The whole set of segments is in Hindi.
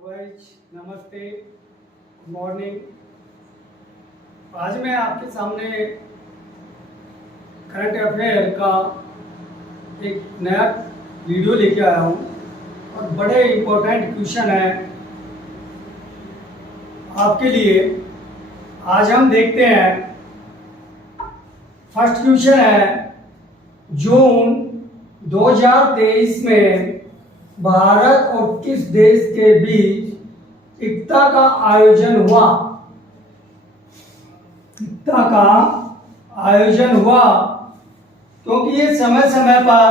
गाइस नमस्ते, गुड मॉर्निंग। आज मैं आपके सामने करंट अफेयर का एक नया वीडियो लेके आया हूँ और बड़े इम्पोर्टेंट क्वेश्चन है आपके लिए। आज हम देखते हैं, फर्स्ट क्वेश्चन है, जून 2023 में भारत और किस देश के बीच एकता का आयोजन हुआ? एकता का आयोजन हुआ क्योंकि ये समय समय पर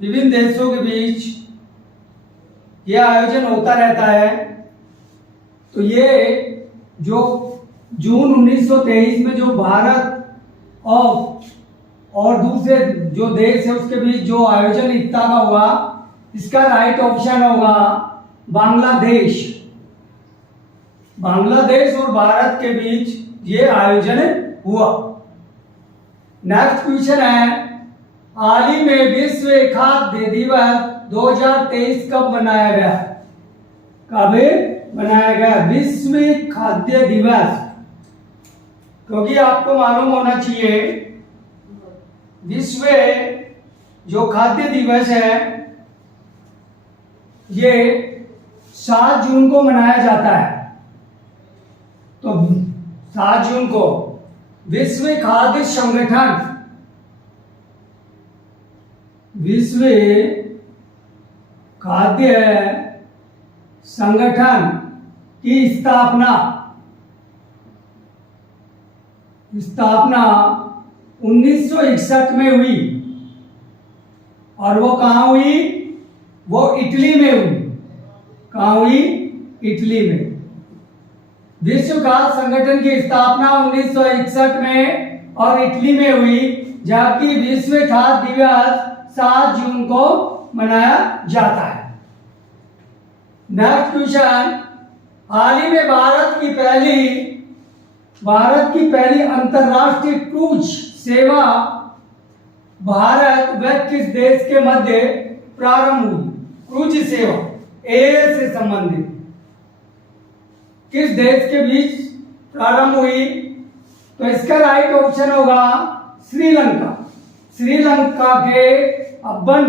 विभिन्न देशों के बीच यह आयोजन होता रहता है। तो ये जो जून 1923 में जो भारत और दूसरे जो देश है उसके बीच जो आयोजन एकता का हुआ, इसका राइट ऑप्शन होगा बांग्लादेश। बांग्लादेश और भारत के बीच ये आयोजन हुआ। नेक्स्ट क्वेश्चन है, हाल ही में विश्व खाद्य दिवस 2023 कब मनाया गया? कब मनाया गया विश्व खाद्य दिवस? क्योंकि आपको मालूम होना चाहिए, विश्व जो खाद्य दिवस है ये 7 जून को मनाया जाता है। तो 7 जून को विश्व खाद्य संगठन, विश्व खाद्य संगठन की स्थापना 1961 में हुई। और वो कहाँ हुई? वो इटली में हुई। कहाँ हुई? इटली में। विश्व खाद्य संगठन की स्थापना 1961 में और इटली में हुई, जबकि विश्व खाद्य दिवस 7 जून को मनाया जाता है। नेक्स्ट क्वेश्चन, हाल ही में भारत की पहली अंतरराष्ट्रीय क्रूज सेवा भारत व किस देश के मध्य प्रारंभ हुई? क्रूज सेवा एयर से संबंधित किस देश के बीच प्रारंभ हुई? तो इसका राइट ऑप्शन होगा श्रीलंका। श्रीलंका के अब्बन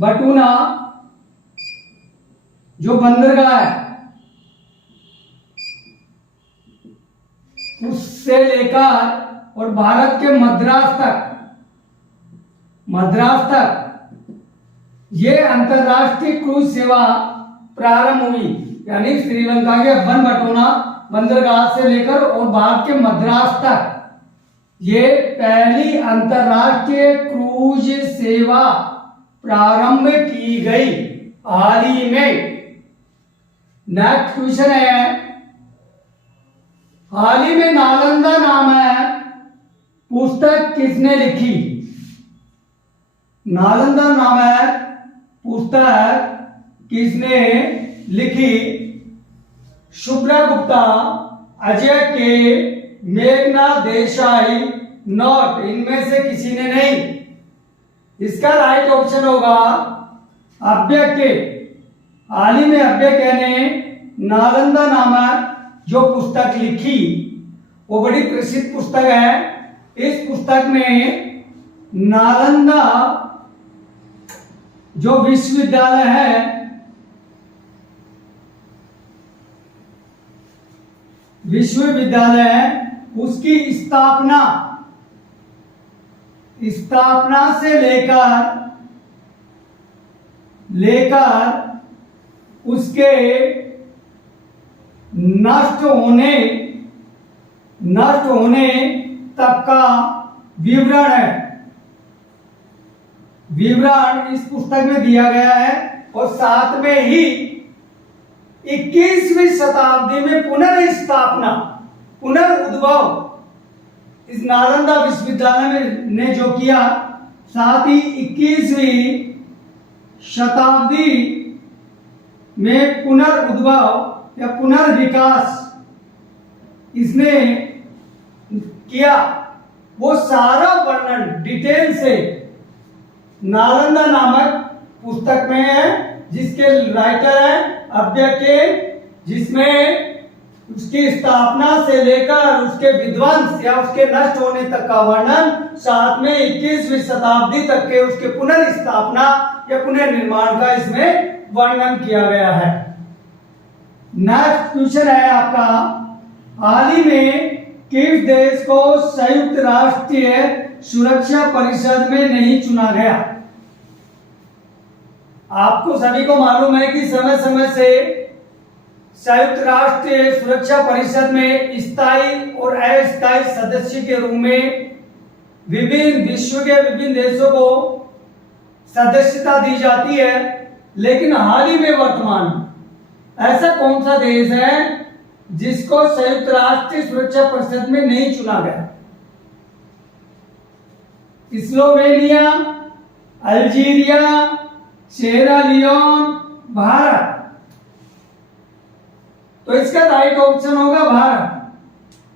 बटूना जो बंदरगाह है उससे लेकर और भारत के मद्रास तक ये अंतरराष्ट्रीय क्रूज सेवा प्रारंभ हुई। यानी श्रीलंका के अब्बन बटूना बंदरगाह से लेकर और भारत के मद्रास तक ये पहली अंतरराष्ट्रीय क्रूज सेवा प्रारंभ की गई हाल ही में। नेक्स्ट क्वेश्चन है, हाल ही में नालंदा नामक पुस्तक किसने लिखी? नालंदा नामक पुस्तक किसने लिखी? शुभ्रा गुप्ता, अजय के, मेघना देसाई, नॉट, इनमें से किसी ने नहीं। इसका राइट ऑप्शन होगा अभ्य के। हाल ही में अभ्य के ने नालंदा नामक जो पुस्तक लिखी वो बड़ी प्रसिद्ध पुस्तक है। इस पुस्तक में नालंदा जो विश्वविद्यालय है, उसकी स्थापना से लेकर उसके नष्ट होने तक का विवरण इस पुस्तक में दिया गया है। और साथ में ही 21वीं शताब्दी में पुनर्उद्भव इस नालंदा विश्वविद्यालय ने जो किया, साथ ही 21वीं शताब्दी में पुनर्उद्भव या पुनर्विकास इसने किया, वो सारा वर्णन डिटेल से नालंदा नामक पुस्तक में है, जिसके राइटर है अव्यय के, जिसमें उसकी स्थापना से लेकर उसके विध्वंस या उसके नष्ट होने तक का वर्णन, साथ में 21वीं शताब्दी तक के उसके पुनर्स्थापना या पुनर्निर्माण का इसमें वर्णन किया गया है। नेक्स्ट क्वेश्चन है आपका, हाल ही में किस देश को संयुक्त राष्ट्रीय सुरक्षा परिषद में नहीं चुना गया? आपको सभी को मालूम है कि समय समय से संयुक्त राष्ट्र सुरक्षा परिषद में स्थायी और अस्थायी सदस्य के रूप में विभिन्न विश्व के विभिन्न देशों को सदस्यता दी जाती है, लेकिन हाल ही में वर्तमान ऐसा कौन सा देश है जिसको संयुक्त राष्ट्र सुरक्षा परिषद में नहीं चुना गया? Slovenia, Algeria, Sierra Leone. Bharat इसका राइट ऑप्शन होगा भारत।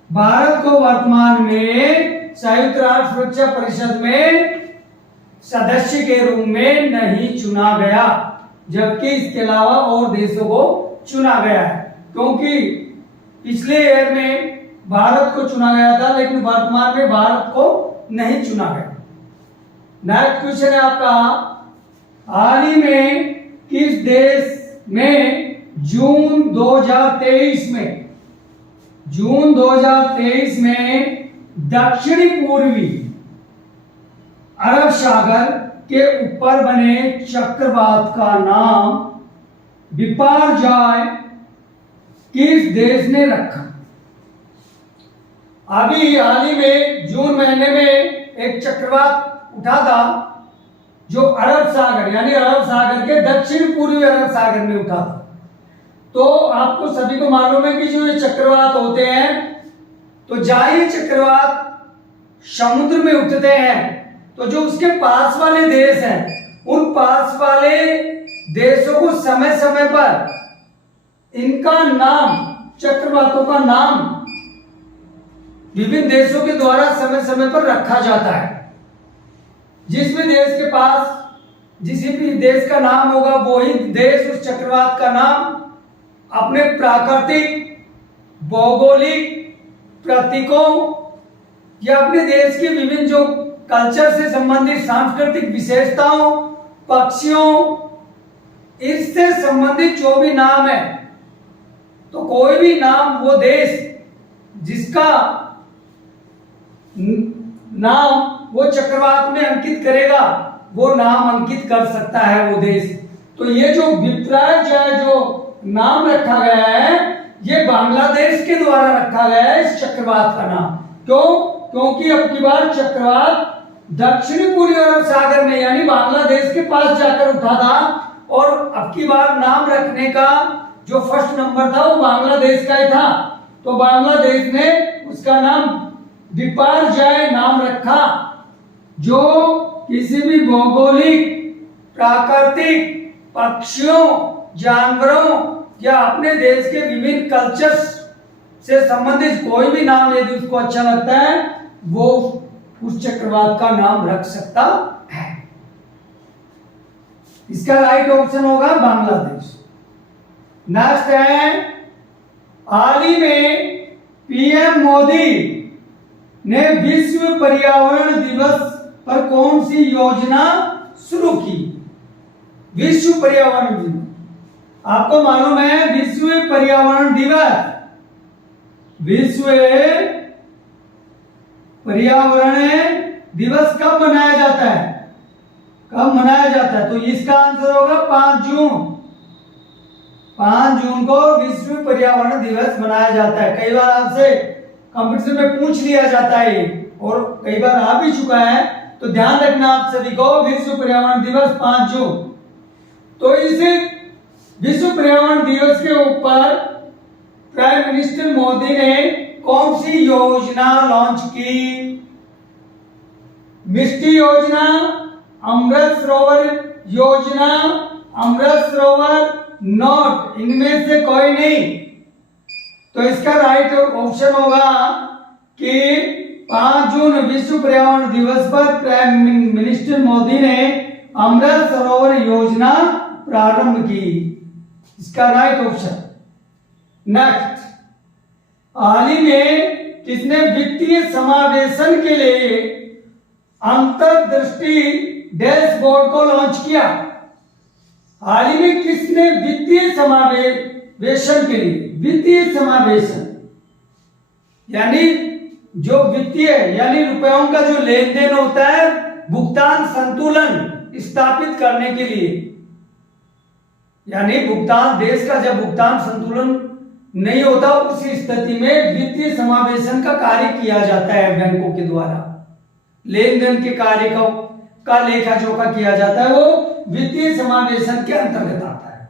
भारत को वर्तमान में संयुक्त राष्ट्र सुरक्षा परिषद में सदस्य के रूप में नहीं चुना गया, जबकि इसके अलावा और देशों को चुना गया है, क्योंकि पिछले ईयर में भारत को चुना गया था, लेकिन वर्तमान में भारत को नहीं चुना गया। नेक्स्ट क्वेश्चन है आपका, हाल ही में किस देश में जून 2023 में दक्षिणी पूर्वी अरब सागर के ऊपर बने चक्रवात का नाम बिपारजॉय किस देश ने रखा? अभी हाल ही में जून महीने में एक चक्रवात उठा था, जो अरब सागर यानी अरब सागर के दक्षिण पूर्वी अरब सागर में उठा था। तो आपको सभी को मालूम है कि जो ये चक्रवात होते हैं, तो जाहिर चक्रवात समुद्र में उठते हैं, तो जो उसके पास वाले देश हैं, उन पास वाले देशों को समय समय पर इनका नाम, चक्रवातों का नाम विभिन्न देशों के द्वारा समय समय पर रखा जाता है। जिस भी देश के पास जिस भी देश का नाम होगा, वो ही देश उस चक्रवात का नाम अपने प्राकृतिक, भौगोलिक प्रतीकों या अपने देश के विभिन्न जो कल्चर से संबंधित सांस्कृतिक विशेषताओं, पक्षियों, इससे संबंधित जो भी नाम है, तो कोई भी नाम वो देश जिसका नाम वो चक्रवात में अंकित करेगा, वो नाम अंकित कर सकता है वो देश। तो ये जो बिपराजॉय जो नाम रखा गया है, ये बांग्लादेश के द्वारा रखा गया है इस चक्रवात का नाम। क्यों? क्योंकि अब की बार चक्रवात दक्षिणी पूर्वी अरब सागर में यानी बांग्लादेश के पास जाकर उठा था, और अब की बार नाम रखने का जो फर्स्ट नंबर था वो बांग्लादेश का ही था। तो बांग्लादेश ने उसका नाम बिपारजॉय नाम रखा, जो किसी भी भौगोलिक, प्राकृतिक, पक्षियों, जानवरों या अपने देश के विभिन्न कल्चर्स से संबंधित कोई भी नाम यदि उसको अच्छा लगता है, वो उस चक्रवात का नाम रख सकता है। इसका राइट ऑप्शन होगा बांग्लादेश। नेक्स्ट है, हाल ही में पीएम मोदी ने विश्व पर्यावरण दिवस पर कौन सी योजना शुरू की? विश्व पर्यावरण दिवस, आपको मालूम है विश्व पर्यावरण दिवस, विश्व पर्यावरण दिवस कब मनाया जाता है? कब मनाया जाता है? तो इसका आंसर होगा 5 जून। 5 जून को विश्व पर्यावरण दिवस मनाया जाता है। कई बार आपसे कंपटीशन में पूछ लिया जाता है और कई बार आ भी चुका है, तो ध्यान रखना आप सभी को, विश्व पर्यावरण दिवस 5 जून। तो इस विश्व पर्यावरण दिवस के ऊपर प्राइम मिनिस्टर मोदी ने कौन सी योजना लॉन्च की? मिष्टी योजना, अमृत सरोवर योजना, अमृत सरोवर नोट, इनमें से कोई नहीं। तो इसका राइट ऑप्शन होगा कि 5 जून विश्व पर्यावरण दिवस पर प्राइम मिनिस्टर मोदी ने अमृत सरोवर योजना प्रारंभ की। इसका राइट ऑप्शन। नेक्स्ट, हाल ही में किसने वित्तीय समावेशन के लिए अंतर्दृष्टि डैशबोर्ड को लॉन्च किया? हाल ही में किसने वित्तीय समावेशन के लिए, वित्तीय समावेशन यानी जो वित्तीय यानी रुपयों का जो लेन देन होता है, भुगतान संतुलन स्थापित करने के लिए, यानी भुगतान, देश का जब भुगतान संतुलन नहीं होता उस स्थिति में वित्तीय समावेशन का कार्य किया जाता है बैंकों के द्वारा। लेन देन के कार्य का लेखा जोखा किया जाता है, वो वित्तीय समावेशन के अंतर्गत आता है।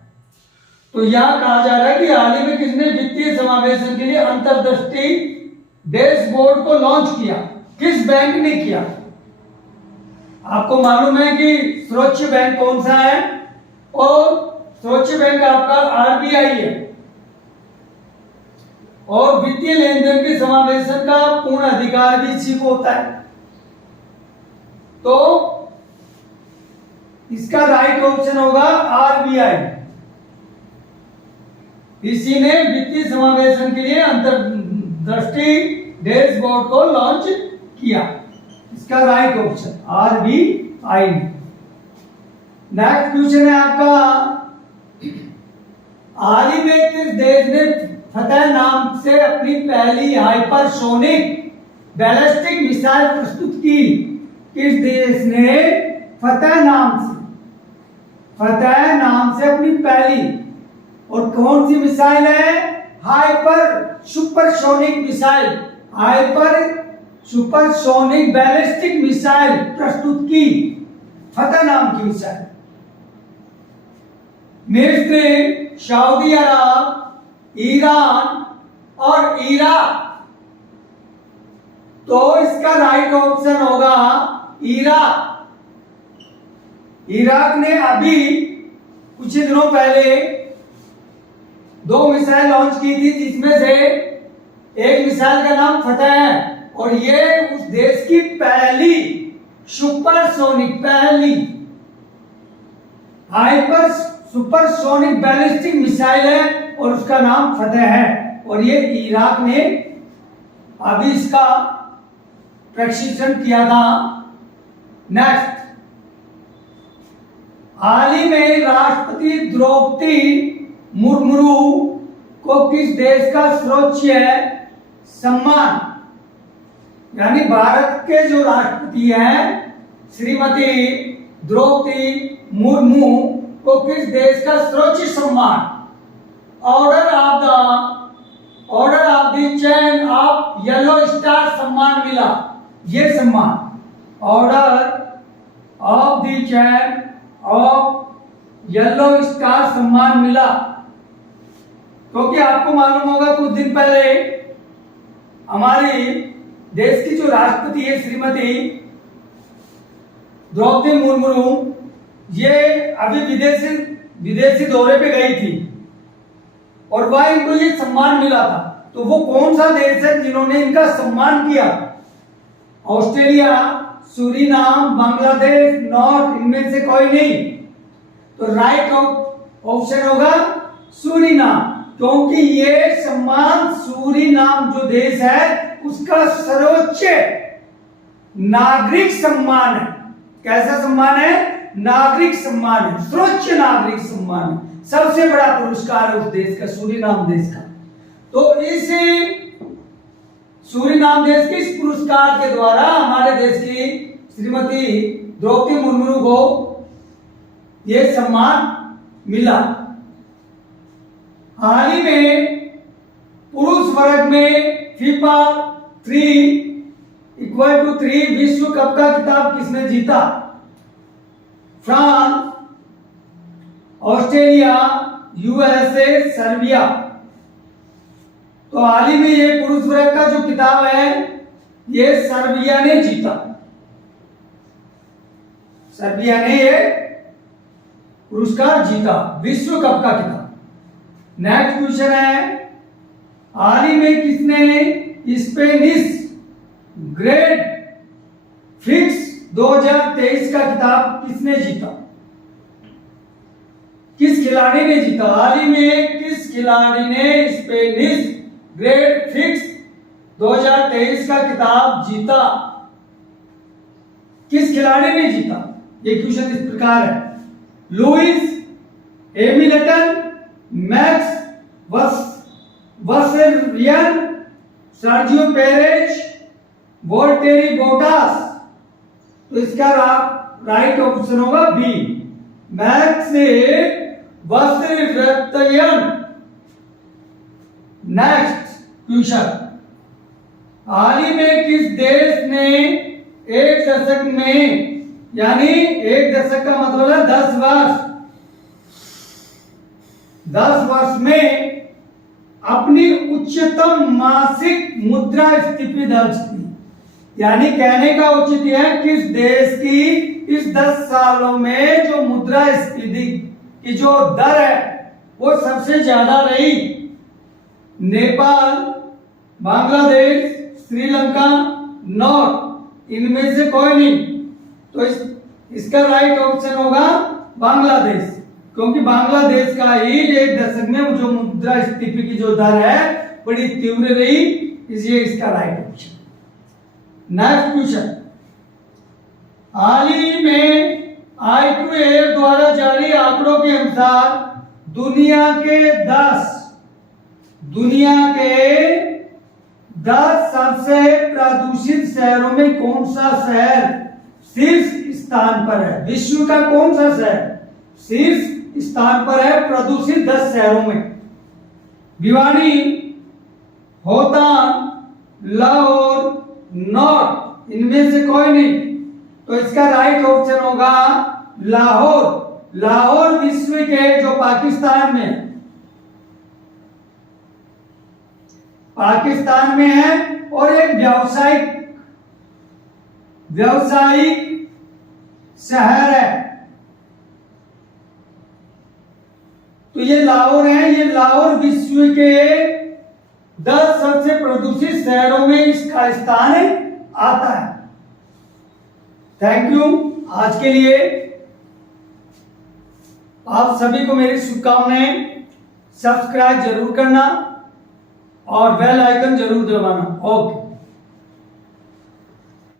तो यहां कहा जा रहा है कि हाल ही में किसने वित्तीय समावेशन के लिए अंतर्दृष्टि डैशबोर्ड को लॉन्च किया? किस बैंक ने किया? आपको मालूम है कि सुरक्षित बैंक कौन सा है, और सुरक्षित बैंक आपका आरबीआई है, और वित्तीय लेन देन के समावेशन का पूर्ण अधिकार भी इसी को होता है। तो इसका राइट ऑप्शन होगा आरबीआई। इसी ने वित्तीय समावेशन के लिए अंतर्दृष्टि डैशबोर्ड को लॉन्च किया। इसका right option RBI. Next question है आपका, हाल ही में किस देश ने फतेह नाम से अपनी पहली हाइपरसोनिक बैलिस्टिक मिसाइल प्रस्तुत की? किस देश ने फतेह नाम से अपनी पहली, और कौन सी मिसाइल है? Hyper supersonic missile, hyper supersonic ballistic missile प्रस्तुत की, फतेह नाम की मिसाइल। मिस्र, सऊदी अरब, ईरान और इराक। तो इसका राइट ऑप्शन होगा इराक। इराक ने अभी कुछ ही दिनों पहले 2 मिसाइल लॉन्च की थी, जिसमें से एक मिसाइल का नाम फतेह है, और ये उस देश की पहली सुपरसोनिक, पहली हाइपर सुपरसोनिक बैलिस्टिक मिसाइल है, और उसका नाम फतेह है, और ये इराक ने अभी इसका प्रशिक्षण किया था। नेक्स्ट, हाल ही में राष्ट्रपति द्रौपदी मुर्मू को किस देश का सर्वोच्च सम्मान, यानी भारत के जो राष्ट्रपति हैं श्रीमती द्रौपदी मुर्मू को किस देश का सर्वोच्च सम्मान order of the chain of yellow star सम्मान मिला? ये सम्मान order of the chain of yellow star सम्मान मिला, क्योंकि आपको मालूम होगा कुछ दिन पहले हमारी देश की जो राष्ट्रपति है श्रीमती द्रौपदी मुर्मू, ये अभी विदेशी दौरे पे गई थी, और वह इनको ये सम्मान मिला था। तो वो कौन सा देश है जिन्होंने इनका सम्मान किया? ऑस्ट्रेलिया, सूरीनाम, बांग्लादेश, नॉर्थ, इनमें से कोई नहीं। तो राइट ऑप्शन होगा सूरीनाम, क्योंकि ये सम्मान सूरीनाम जो देश है उसका सर्वोच्च नागरिक सम्मान है। कैसा सम्मान है? नागरिक सम्मान है, सर्वोच्च नागरिक सम्मान है, सबसे बड़ा पुरस्कार है उस देश का, सूरीनाम देश का। तो इस सूरीनाम देश के इस पुरस्कार के द्वारा हमारे देश की श्रीमती द्रौपदी मुर्मू को यह सम्मान मिला। हाल ही में पुरुष वर्ग में फीफा 3 विश्व कप का खिताब किसने जीता? France, Australia, USA, Serbia. तो हाल ही में ये पुरुष वर्ग का जो खिताब है ये सर्बिया ने जीता। सर्बिया ने ये पुरस्कार जीता, विश्व कप का खिताब। नेक्स्ट क्वेश्चन है, हाल ही में किसने स्पेनिश ग्रेड फिक्स 2023 का खिताब किसने जीता? किस खिलाड़ी ने जीता? हाल ही में किस खिलाड़ी ने स्पेनिश ग्रेड फिक्स 2023 का खिताब जीता? किस खिलाड़ी ने जीता? ये क्वेश्चन इस प्रकार है, Lewis Hamilton, Max Verstappen, Sergio Perez, Valtteri Bottas. तो इसका राइट ऑप्शन होगा B, Max Verstappen. Next question, हाल ही में किस देश ने एक दशक में, यानी एक दशक का मतलब है 10 वर्ष में अपनी उच्चतम मासिक मुद्रास्फीति दर्ज की? यानी कहने का औचित्य है किस देश की इस 10 सालों में जो मुद्रास्फीति की जो दर है वो सबसे ज्यादा रही? नेपाल, बांग्लादेश, श्रीलंका, नॉर्थ, इनमें से कोई नहीं। तो इसका राइट ऑप्शन होगा बांग्लादेश, क्योंकि बांग्लादेश का ही एक दशक में जो मुद्रास्फीति की जो दर है बड़ी तीव्र रही, इसलिए इसका राइट ऑप्शन। नेक्स्ट क्वेश्चन, हाल ही में IQAF द्वारा जारी आंकड़ों के अनुसार दुनिया के 10 सबसे प्रदूषित शहरों में कौन सा शहर शीर्ष स्थान पर है? विश्व का कौन सा शहर शीर्ष स्थान पर है प्रदूषित 10 शहरों में? भिवानी, होतान, लाहौर, नॉर्थ, इनमें से कोई नहीं। तो इसका राइट ऑप्शन होगा लाहौर। लाहौर विश्व के जो पाकिस्तान में है और एक व्यावसायिक शहर है। तो ये लाहौर है, ये लाहौर विश्व के 10 सबसे प्रदूषित शहरों में इसका स्थान आता है। Thank you. आज के लिए आप सभी को मेरी शुभकामनाएं। सब्सक्राइब जरूर करना और बेल आइकन जरूर दबाना। ओके।